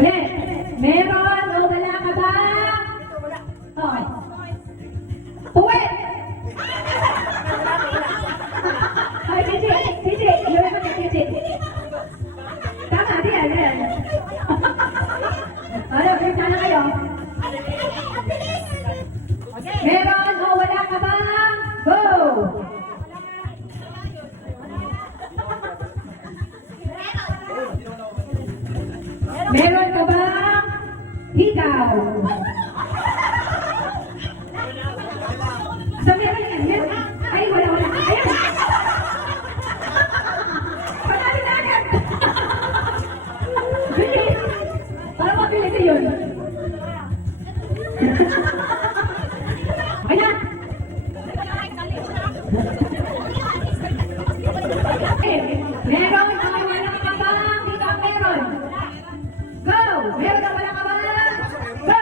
Ulit. Meron o wala ka ba? Oh. Uwi! Ay, Gigi! Gigi! Iluwi mo kay Gigi. Tama, di yan, yan. Ano, bisa na kayo. Meron o wala ka ba? Go! Meron ka ba? Ikaw! So, meron yan. Meron. Ay, wala. Ayan! Panalo na agad! Bilis! Para mabilis yun. Ayan! Meron o wala ka ba? Ikaw meron! Go! Meron o wala ka ba? Go!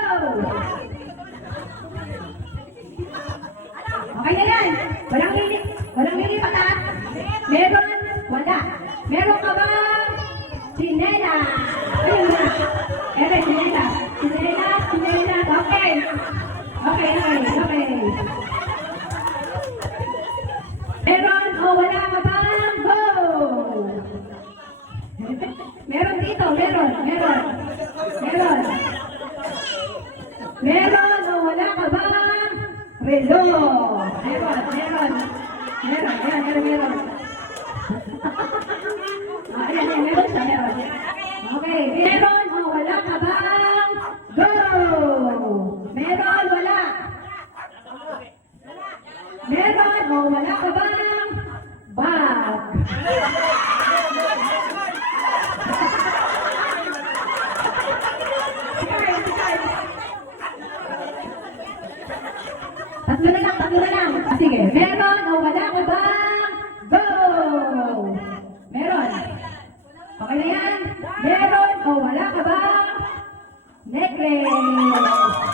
Okay na yan. Walang lilipat ha. Meron, wala. Meron ka ba? Chinela. Ayun na. Ere, chinela. Chinela. Okay. Okay. Meron o wala ka ba? Go! Meron dito, meron. Meron o wala ka ba? Relo. Meron. Ayan, meron siya, meron. Okay, meron o wala ka ba? Go! Meron, wala. Meron o wala ka ba? Bag. Tatlo na lang. Sige, meron o wala ka ba? Go! Meron. Okay na yan? Meron o wala ka ba? Necklace.